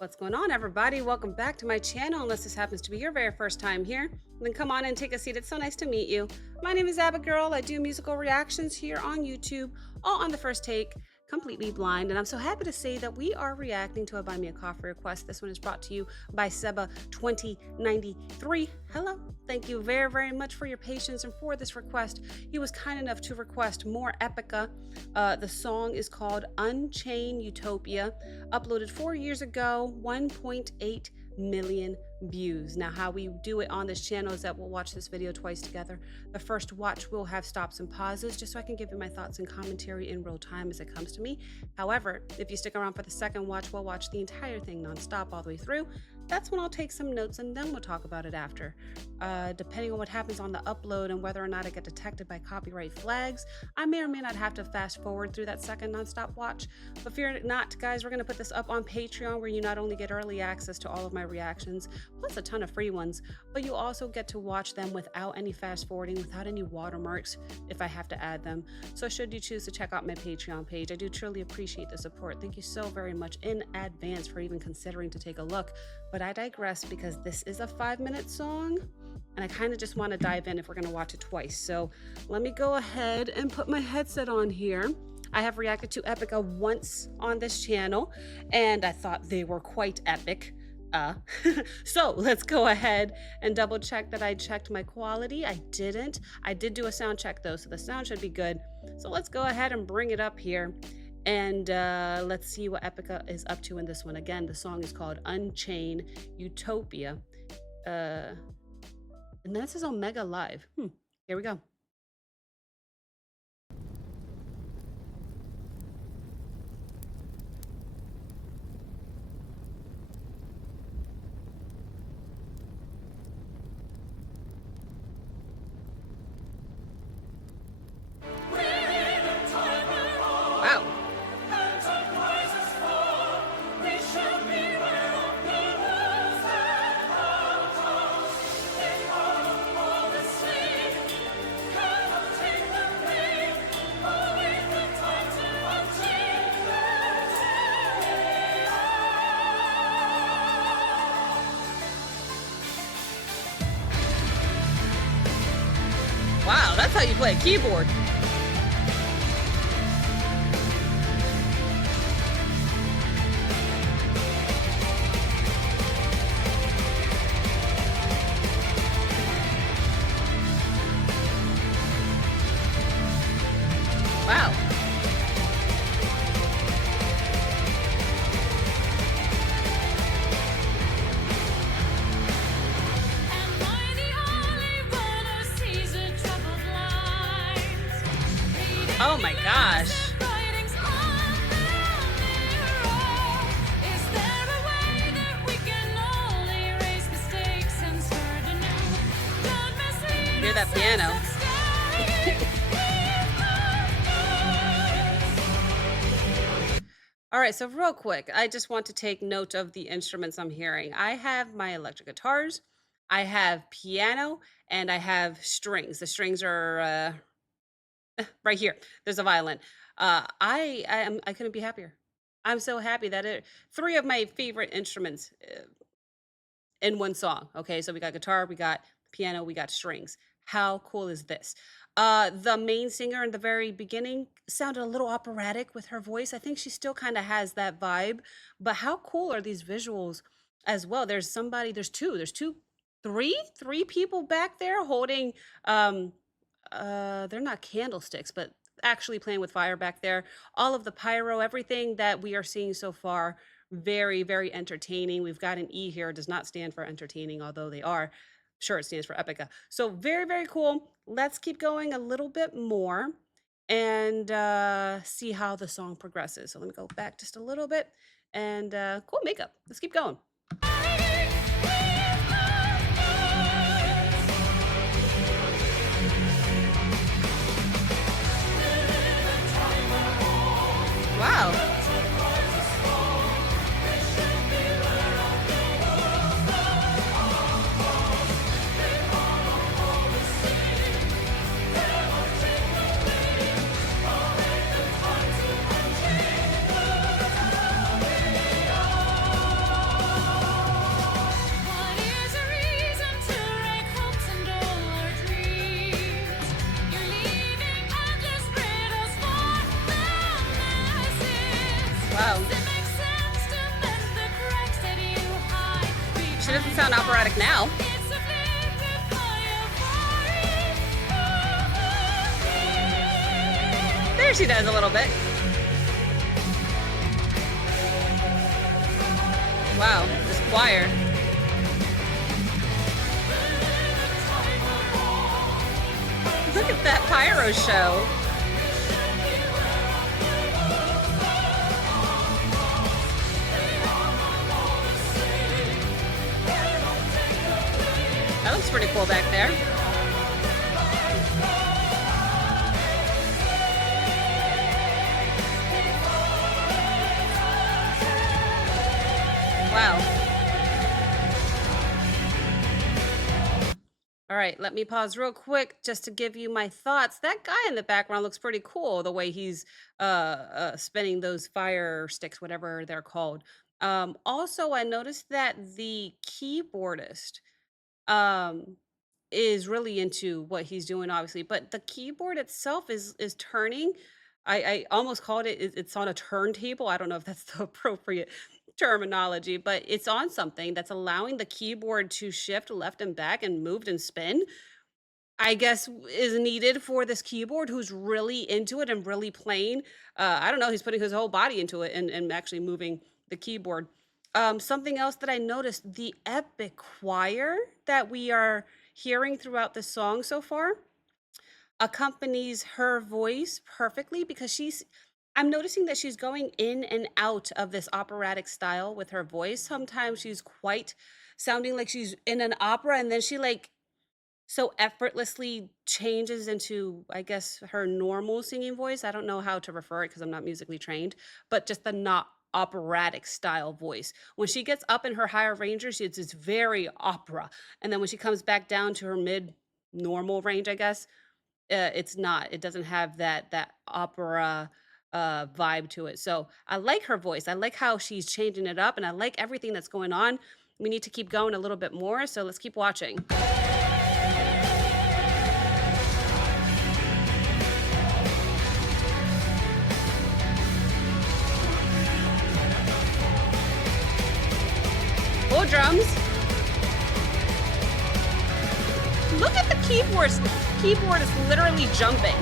What's going on, everybody? Welcome back to my channel. Unless this happens to be your very first time here, then come on and take a seat. It's so nice to meet you. My name is Abigail. I do musical reactions here on YouTube, all on the first take, completely blind. And I'm so happy to say that we are reacting to a Buy Me a Coffee request. This one is brought to you by Seba2093. Hello. Thank you very, very much for your patience and for this request. He was kind enough to request more EPICA. The song is called Unchain Utopia, uploaded 4 years ago, 1.8 million views. Now, how we do it on this channel is that we'll watch this video twice together. The first watch will have stops and pauses just so I can give you my thoughts and commentary in real time as it comes to me. However, if you stick around for the second watch, we'll watch the entire thing nonstop all the way through. That's when I'll take some notes and then we'll talk about it after. Depending on what happens on the upload and whether or not I get detected by copyright flags, I may or may not have to fast forward through that second nonstop watch. But fear not, guys, we're going to put this up on Patreon, where you not only get early access to all of my reactions, plus a ton of free ones, but you also get to watch them without any fast forwarding, without any watermarks if I have to add them. So should you choose to check out my Patreon page, I do truly appreciate the support. Thank you so very much in advance for even considering to take a look. But I digress, because this is a 5-minute song and I kind of just want to dive in if we're going to watch it twice. So let me go ahead and put my headset on here. I have reacted to EPICA once on this channel and I thought they were quite epic. So let's go ahead and double check that I checked my quality. I didn't. I did do a sound check though, so the sound should be good. So let's go ahead and bring it up here. And let's see what EPICA is up to in this one. Again, the song is called Unchain Utopia. And then this is Omega Live. Here we go. Wow. Wow, that's how you play a keyboard. Wow. Oh my gosh. Hear that piano. All right, so real quick, I just want to take note of the instruments I'm hearing. I have my electric guitars, I have piano, and I have strings. The strings are right here. There's a violin. I couldn't be happier. I'm so happy that 3 of my favorite instruments in one song. Okay, so we got guitar, we got piano, we got strings. How cool is this? The main singer in the very beginning sounded a little operatic with her voice. I think she still kind of has that vibe, but how cool are these visuals as well? There's three people back there holding, they're not candlesticks, but actually playing with fire back there. All of the pyro, everything that we are seeing so far, very, very entertaining. We've got an E here. It does not stand for entertaining, although they are. Sure, it stands for EPICA. So very, very cool. Let's keep going a little bit more and see how the song progresses. So let me go back just a little bit. And cool makeup. Let's keep going. Wow. There she does a little bit. Wow, this choir. Look at that pyro show. That looks pretty cool back there. Wow. All right, let me pause real quick just to give you my thoughts. That guy in the background looks pretty cool, the way he's spinning those fire sticks, whatever they're called. Also, I noticed that the keyboardist um is really into what he's doing, obviously, but the keyboard itself is turning. I almost called it's on a turntable. I don't know if that's the appropriate terminology, but it's on something that's allowing the keyboard to shift left and back and move and spin. I guess is needed for this keyboard who's really into it and really playing. I don't know, he's putting his whole body into it and actually moving the keyboard. Something else that I noticed, the epic choir that we are hearing throughout the song so far accompanies her voice perfectly because I'm noticing that she's going in and out of this operatic style with her voice. Sometimes she's quite sounding like she's in an opera, and then she like so effortlessly changes into, I guess, her normal singing voice. I don't know how to refer it because I'm not musically trained, but just the not operatic style voice. When she gets up in her higher ranges, it's very opera. And then when she comes back down to her mid normal range, I guess, it's not. It doesn't have that opera vibe to it. So I like her voice. I like how she's changing it up, and I like everything that's going on. We need to keep going a little bit more, so let's keep watching. Full drums. Look at the keyboard. Keyboard is literally jumping.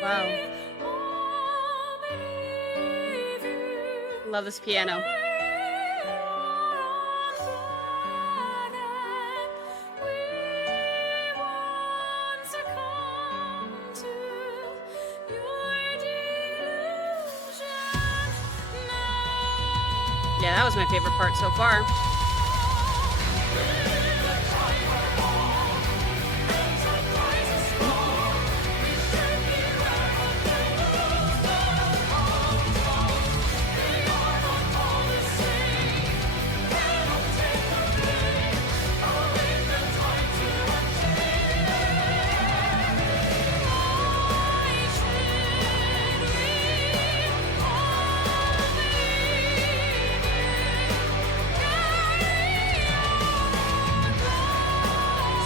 Wow. Love this piano. Yeah, that was my favorite part so far.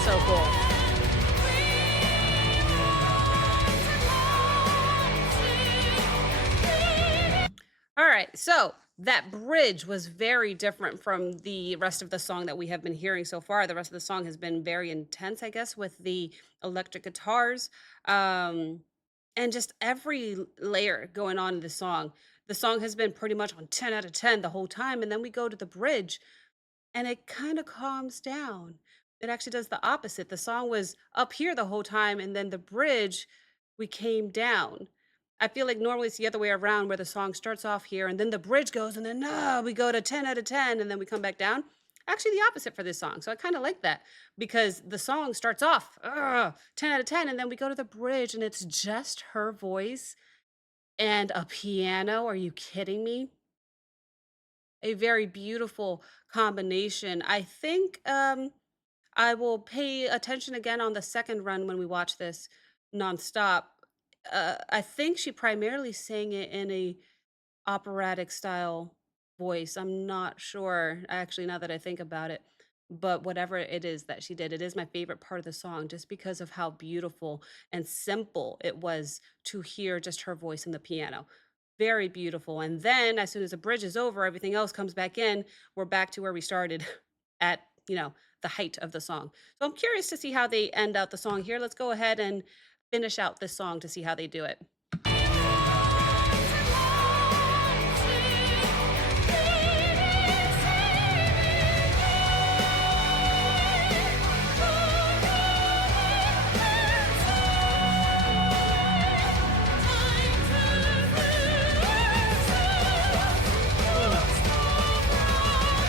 So cool. All right, so that bridge was very different from the rest of the song that we have been hearing so far. The rest of the song has been very intense, I guess, with the electric guitars, um, and just every layer going on in the song. The song has been pretty much on 10 out of 10 the whole time, and then we go to the bridge, and it kind of calms down. It actually does the opposite. The song was up here the whole time, and then the bridge, we came down. I feel like normally it's the other way around where the song starts off here and then the bridge goes, and then no, we go to 10 out of 10 and then we come back down. Actually, the opposite for this song. So I kind of like that because the song starts off 10 out of 10, and then we go to the bridge and it's just her voice and a piano. Are you kidding me? A very beautiful combination. I think I will pay attention again on the second run when we watch this nonstop. I think she primarily sang it in a operatic style voice. I'm not sure, actually, now that I think about it. But whatever it is that she did, it is my favorite part of the song just because of how beautiful and simple it was to hear just her voice and the piano. Very beautiful. And then as soon as the bridge is over, everything else comes back in. We're back to where we started at, the height of the song. So I'm curious to see how they end out the song here. Let's go ahead and finish out this song to see how they do it.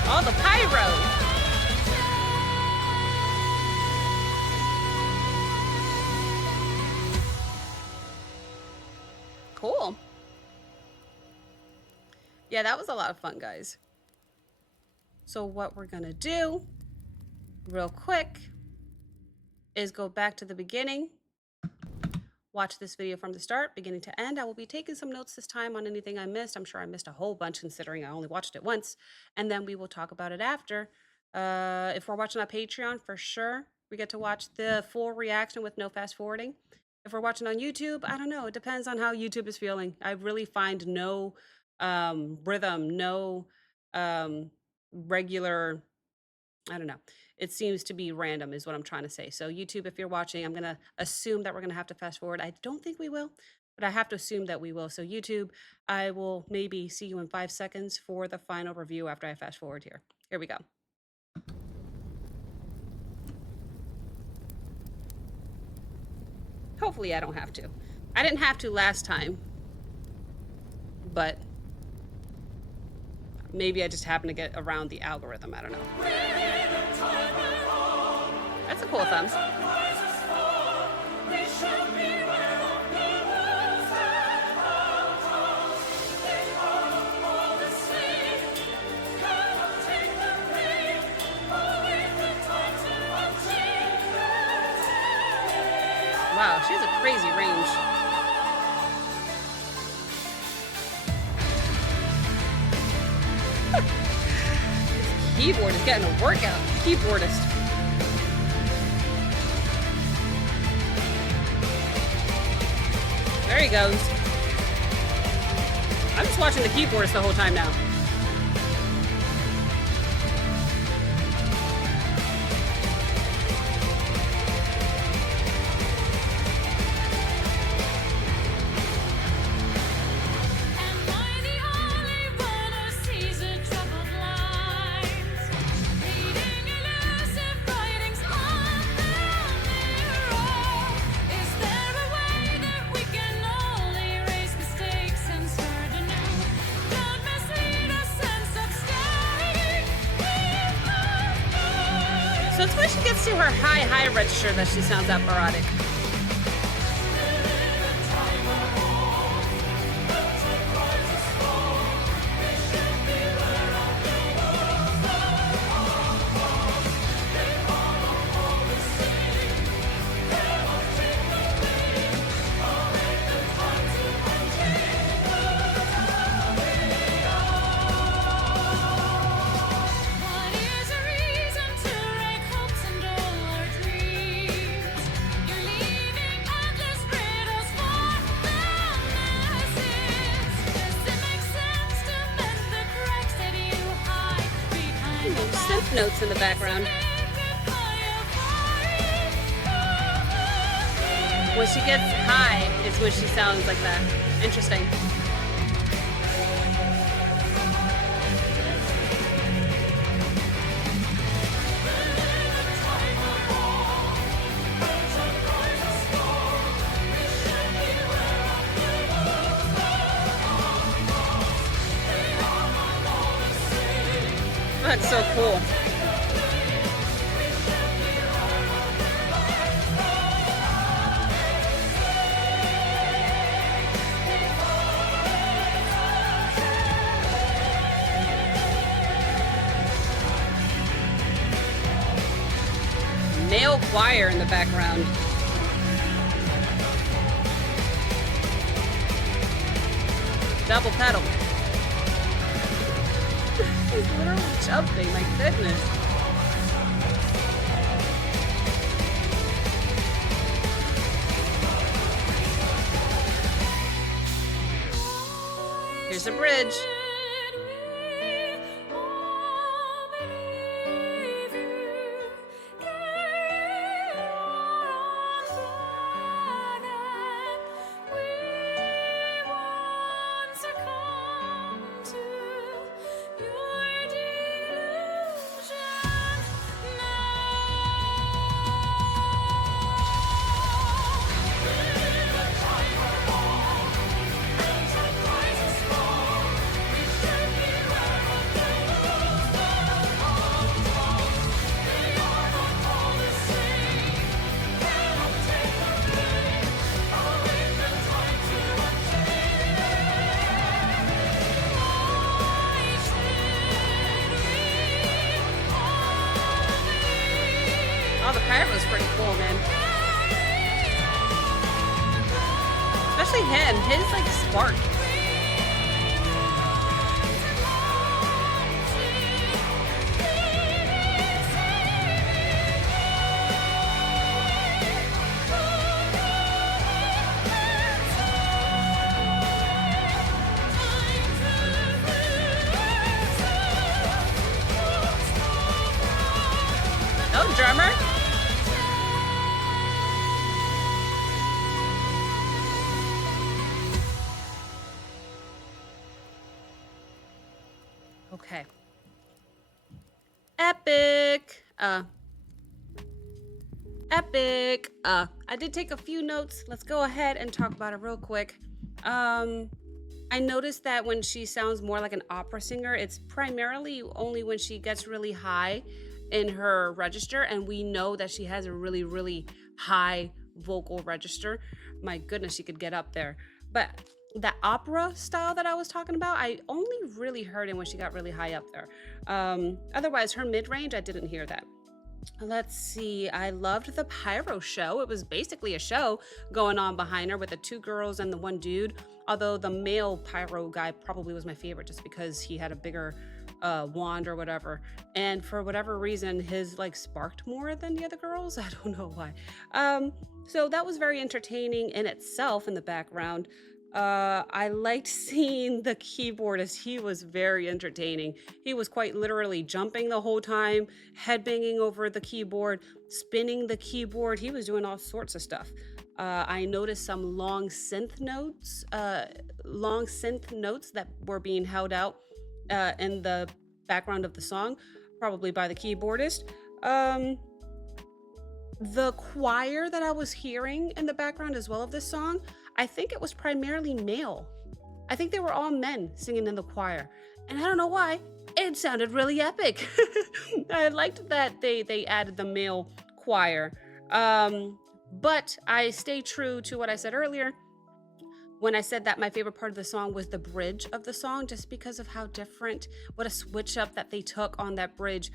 All the pyro. Cool. Yeah, that was a lot of fun, guys. So what we're gonna do real quick is go back to the beginning. Watch this video from the start, beginning to end. I will be taking some notes this time on anything I missed. I'm sure I missed a whole bunch considering I only watched it once. And then we will talk about it after. If we're watching on Patreon, for sure, we get to watch the full reaction with no fast forwarding. If we're watching on YouTube, I don't know. It depends on how YouTube is feeling. I really find no rhythm, no regular, I don't know. It seems to be random is what I'm trying to say. So YouTube, if you're watching, I'm going to assume that we're going to have to fast forward. I don't think we will, but I have to assume that we will. So YouTube, I will maybe see you in 5 seconds for the final review after I fast forward here. Here we go. Hopefully I don't have to. I didn't have to last time, but maybe I just happened to get around the algorithm. I don't know. That's a cool thumbs. Wow, she has a crazy range. Keyboard is getting a workout. Keyboardist. There he goes. I'm just watching the keyboardist the whole time now. So it's when she gets to her high register that she sounds operatic. Synth notes in the background. When she gets high is when she sounds like that. Interesting. That's so cool. Male choir in the background. Double pedal. He's literally jumping, my goodness. a bridge. Oh, the pirate was pretty cool, man. Especially him, his like spark. Oh, drummer. Okay. Epic. Epic. I did take a few notes. Let's go ahead and talk about it real quick. I noticed that when she sounds more like an opera singer, it's primarily only when she gets really high in her register, and we know that she has a really, really high vocal register. My goodness, she could get up there. But that opera style that I was talking about, I only really heard it when she got really high up there. Otherwise, her mid-range, I didn't hear that. Let's see. I loved the pyro show. It was basically a show going on behind her with the two girls and the one dude. Although the male pyro guy probably was my favorite just because he had a bigger wand or whatever. And for whatever reason, his like sparked more than the other girls. I don't know why. So that was very entertaining in itself in the background. I liked seeing the keyboardist. He was very entertaining. He was quite literally jumping the whole time, headbanging over the keyboard, spinning the keyboard. He was doing all sorts of stuff. I noticed some long synth notes that were being held out in the background of the song, probably by the keyboardist. The choir that I was hearing in the background as well of this song, I think it was primarily male. I think they were all men singing in the choir. And I don't know why, it sounded really epic. I liked that they added the male choir. But I stay true to what I said earlier when I said that my favorite part of the song was the bridge of the song, just because of how different, what a switch up that they took on that bridge,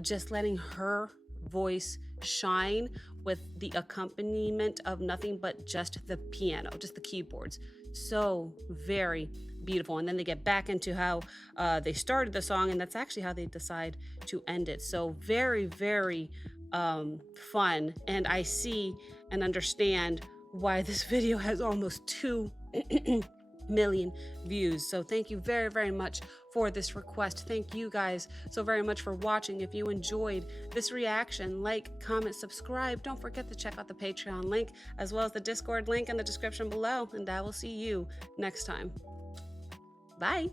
just letting her voice shine with the accompaniment of nothing but just the piano, just the keyboards. So very beautiful. And then they get back into how they started the song, and that's actually how they decide to end it. So very, very fun. And I see and understand why this video has almost 2 million views. So thank you very, very much for this request. Thank you guys so very much for watching. If you enjoyed this reaction, like, comment, subscribe. Don't forget to check out the Patreon link as well as the Discord link in the description below, and I will see you next time. Bye.